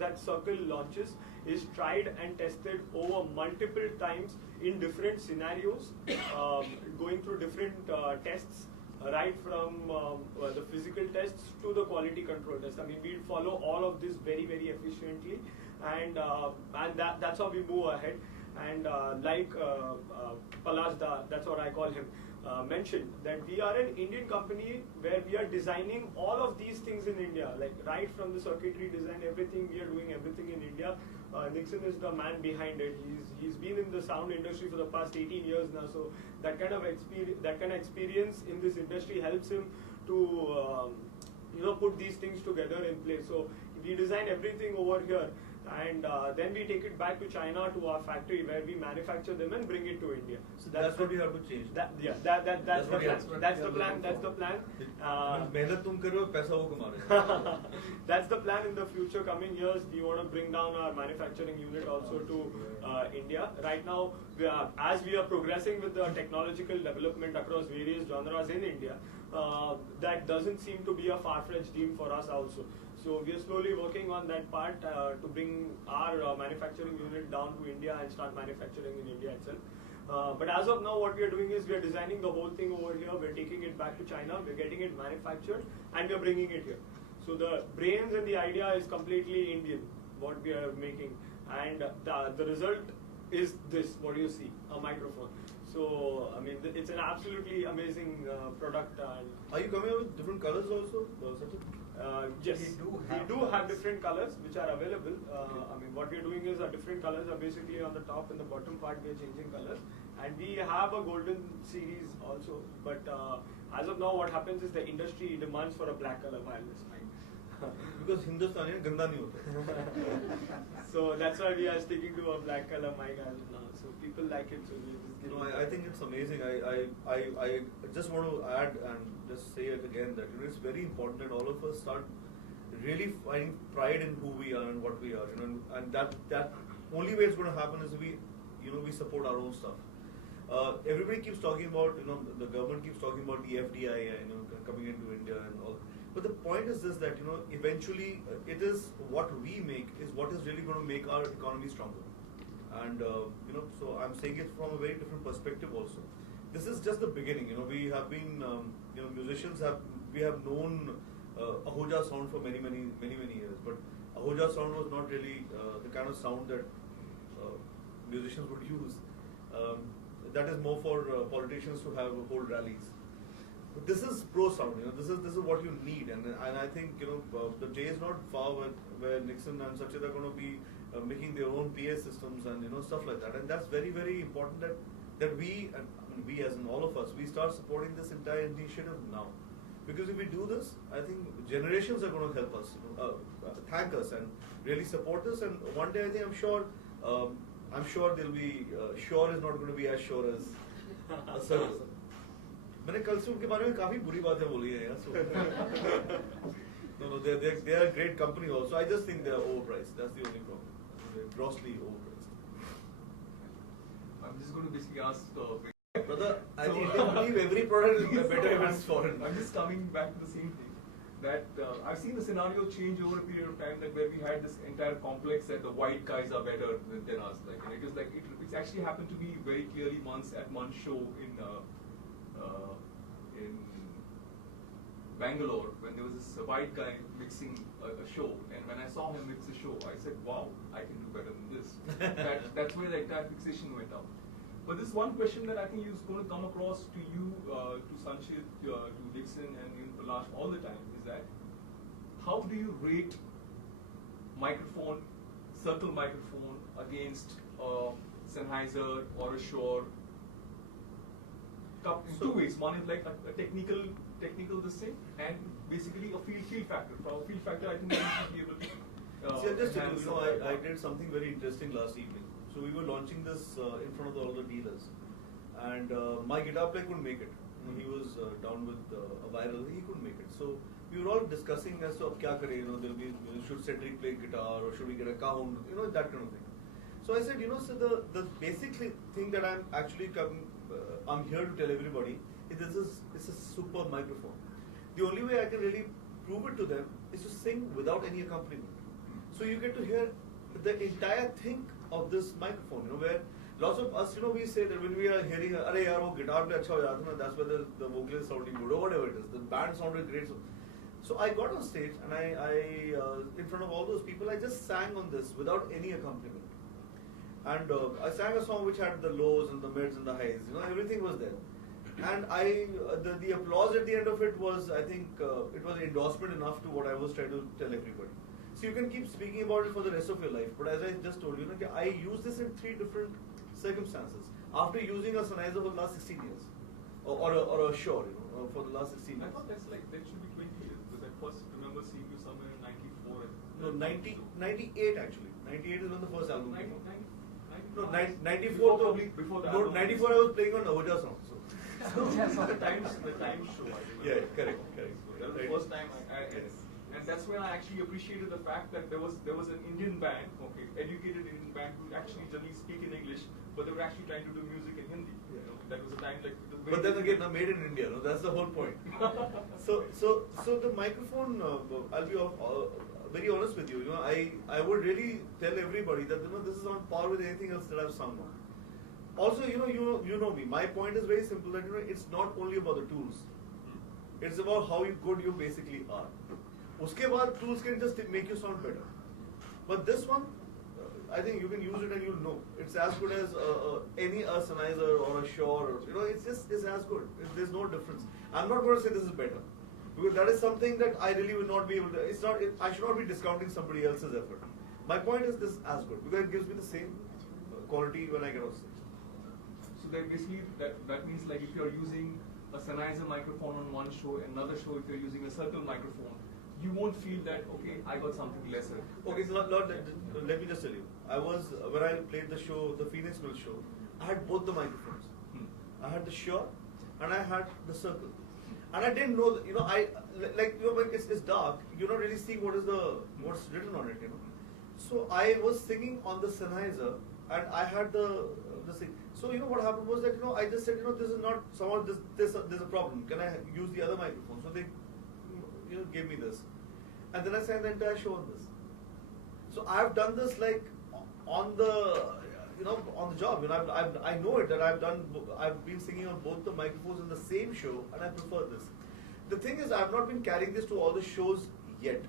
that Circle launches is tried and tested over multiple times in different scenarios, going through different tests, right from the physical tests to the quality control tests. I mean, we follow all of this very, very efficiently, and that's how we move ahead. And like Palashda, that's what I call him, mentioned, that we are an Indian company where we are designing all of these things in India, like right from the circuitry design, everything, we are doing everything in India. Nixon is the man behind it. He's been in the sound industry for the past 18 years now, so that kind of experience in this industry helps him to put these things together in place. So we design everything over here, and then we take it back to China, to our factory, where we manufacture them and bring it to India. So that's what you have to change. That's the plan. That's the plan. That's the plan in the future coming years. We want to bring down our manufacturing unit also to India. Right now, as we are progressing with the technological development across various genres in India, that doesn't seem to be a far-fetched dream for us also. So we are slowly working on that part to bring our manufacturing unit down to India and start manufacturing in India itself. But as of now, what we are doing is we are designing the whole thing over here. We're taking it back to China. We're getting it manufactured, and we're bringing it here. So the brains and the idea is completely Indian, what we are making, and the result is this. What do you see? A microphone. So I mean, it's an absolutely amazing product. Are you coming out with different colors also? Yes, we do have different colors which are available. I mean, what we're doing is different colors are basically on the top and the bottom part we are changing colors, and we have a golden series also. But as of now, what happens is the industry demands for a black color wireless mic. Because Hindustani ganda nahi hota. So that's why we are sticking to a black color mic as of now. So people like it. So we just I think it's amazing. I just want to add and just say it again that it's very important that all of us start really finding pride in who we are and what we are. And that only way it's going to happen is we support our own stuff. Everybody keeps talking about the government keeps talking about the FDI coming into India and all. But the point is this, that eventually it is what we make is what is really going to make our economy stronger. And so I'm saying it from a very different perspective also. This is just the beginning. We have been musicians we have known Ahuja sound for many years, but Ahuja sound was not really the kind of sound that musicians would use. That is more for politicians to hold rallies. But this is pro sound. This is what you need, and I think the day is not far where Nixon and Sachit are going to be making their own PA systems and stuff like that. And that's very, very important that we as in all of us, we start supporting this entire initiative now. Because if we do this, I think generations are going to help us, thank us and really support us. And one day, I think, I'm sure they'll be sure is not going to be as sure as a service. मैंने कल से उनके बारे में काफी बुरी बातें बोली हैं यार. No, they are a great company also. I just think they are overpriced. That's the only problem. They're grossly overpriced. I'm just going to basically ask. Brother, I think they believe every product is better if it's foreign. I'm just coming back to the same thing. That I've seen the scenario change over a period of time, like where we had this entire complex that the white guys are better than us. It's actually happened to me very clearly once at one show in Bangalore, when there was this white guy mixing a show, and when I saw him mix a show, I said, wow, I can do better than this. That's where the entire fixation went up. But this one question that I think is going to come across to you, to Sanchit, to Dixon, and even Palash all the time is that how do you rate circle microphone against Sennheiser or a Shure? In two ways. One is like a technical this thing, and basically a feel factor. From a feel factor, I think we should be able to. I did something very interesting last evening. So we were launching this in front of all the dealers, and my guitar player couldn't make it. He was down with a viral. He couldn't make it. So we were all discussing as to kya kare. Should Cedric play guitar or should we get a Cajon? That kind of thing. So I said, so the basic thing that I'm actually I'm here to tell everybody is it's a super microphone. The only way I can really prove it to them is to sing without any accompaniment. So you get to hear the entire thing of this microphone, where lots of us, we say that when we are hearing, "Arey yaar, wo guitar pe acha ho jata na," that's where the vocal is sounding good, or whatever it is. The band sounded great. So I got on stage and I in front of all those people, I just sang on this without any accompaniment. And I sang a song which had the lows and the mids and the highs, everything was there. And the applause at the end of it was, I think, it was endorsement enough to what I was trying to tell everybody. So you can keep speaking about it for the rest of your life. But as I just told you, I use this in 3 different circumstances. After using a Sennheiser for the last 16 years, or a Shure, for the last 16 I years. thought that should be 20 years, because I first remember seeing you somewhere in 94. No, 98 actually. 98 is when the first album came out. No, 94 before the no, album. 94 I was playing on Navaja song. So. the Times show. I remember. Yeah, correct. So that was the Right. first time and that's when I actually appreciated the fact that there was an Indian band, educated Indian band who actually generally speak in English, but they were actually trying to do music in Hindi. That was a time like. But then again, made in India. That's the whole point. So the microphone. I'll be very honest with you. I would really tell everybody that this is on par with anything else that I've sung on. Also, you know me. My point is very simple. That it's not only about the tools. It's about how good you basically are. Uske baad tools can just make you sound better. But this one, I think you can use it and you'll know. It's as good as any Sennheiser or a Shure. It's as good. There's no difference. I'm not going to say this is better, because that is something that I really will not be able to. I should not be discounting somebody else's effort. My point is this is as good, because it gives me the same quality when I get on stage. So then basically that means like if you're using a Sennheiser microphone on one show, another show if you're using a circle microphone, you won't feel that, okay, I got something lesser. Okay, so let me just tell you. When I played the show, the Phoenix Mill show, I had both the microphones. I had the Shure and I had the circle. And I didn't know, when it's dark, you're not really seeing what's written on it, So I was singing on the Sennheiser and I had the thing. So what happened was that I just said this is not somehow there's a problem. Can I use the other microphone? So they gave me this, and then I sang the entire show on this. So I've done this like on the on the job. I know it that I've been singing on both the microphones in the same show, and I prefer this. The thing is, I've not been carrying this to all the shows yet,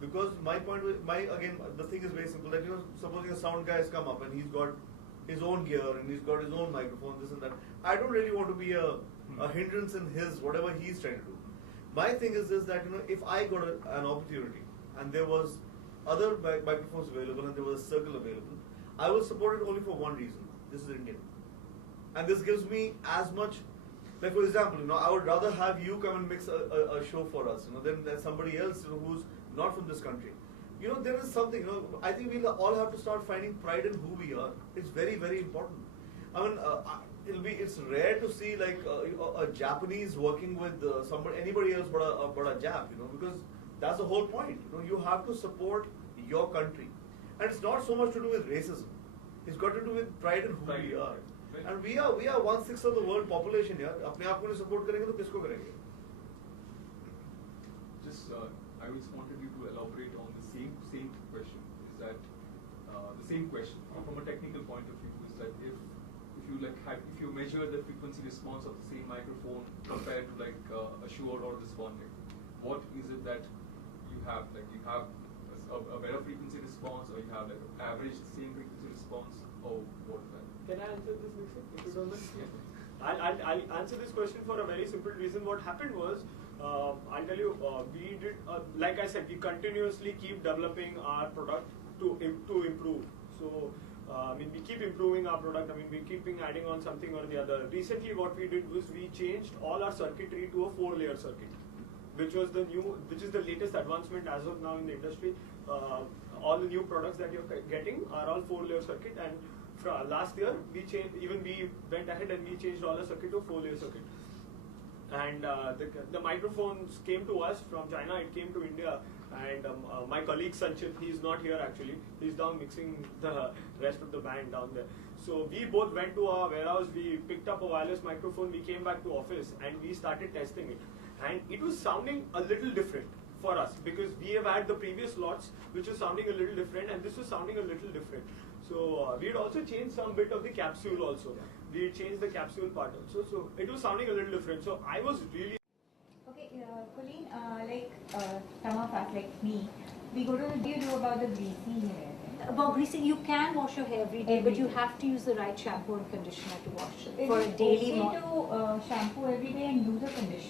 because the thing is very simple. That supposing a sound guy has come up and he's got his own gear and he's got his own microphone, this and that. I don't really want to be a hindrance in his whatever he's trying to do. My thing is this, that if I got an opportunity and there was other microphones available and there was a circle available, I will support it only for one reason. This is Indian, and this gives me as much. Like for example, I would rather have you come and mix a show for us, than somebody else who's not from this country. There is something. I think we'll all have to start finding pride in who we are. It's very, very important. I mean, it's rare to see like a Japanese working with anybody else but a Jap. Because that's the whole point. You have to support your country, and it's not so much to do with racism. It's got to do with pride in who we are. Right. And we are 1/6 of the world population. यार अपने आप को नहीं support करेंगे तो किसको करेंगे? I just wanted you to elaborate on the same question. Is that the same question from a technical point of view? Is that if you measure the frequency response of the same microphone compared to like a Shure or a Responding, what is it that you have? Like you have a better frequency response, or you have like an average same frequency response, or what is that? Can I answer this, Nixon, if you don't mind? Yeah. I'll answer this question for a very simple reason. What happened was, I'll tell you, we did, like I said, we continuously keep developing our product to improve. So, we keep improving our product. We keeping adding on something or the other. Recently, what we did was we changed all our circuitry to a 4-layer circuit, which is the latest advancement as of now in the industry. All the new products that you're getting are all 4-layer circuit, and last year we went ahead and we changed all the circuit to 4-layer circuit. And the microphones came to us from China. It came to India, and my colleague Sanchit, he's not here actually. He's down mixing the rest of the band down there. So we both went to our warehouse. We picked up a wireless microphone. We came back to office and we started testing it, and it was sounding a little different for us, because we have had the previous lots which was sounding a little different, and this was sounding a little different. So we had also changed some bit of the capsule also. We had changed the capsule part also, so it was sounding a little different. So I was really... Okay, Colleen, some of us, like me, we go to, what do you do about the greasy hair? About greasing, you can wash your hair every day, but you have to use the right shampoo and conditioner to wash it for a daily. Is it okay to shampoo every day and use a conditioner?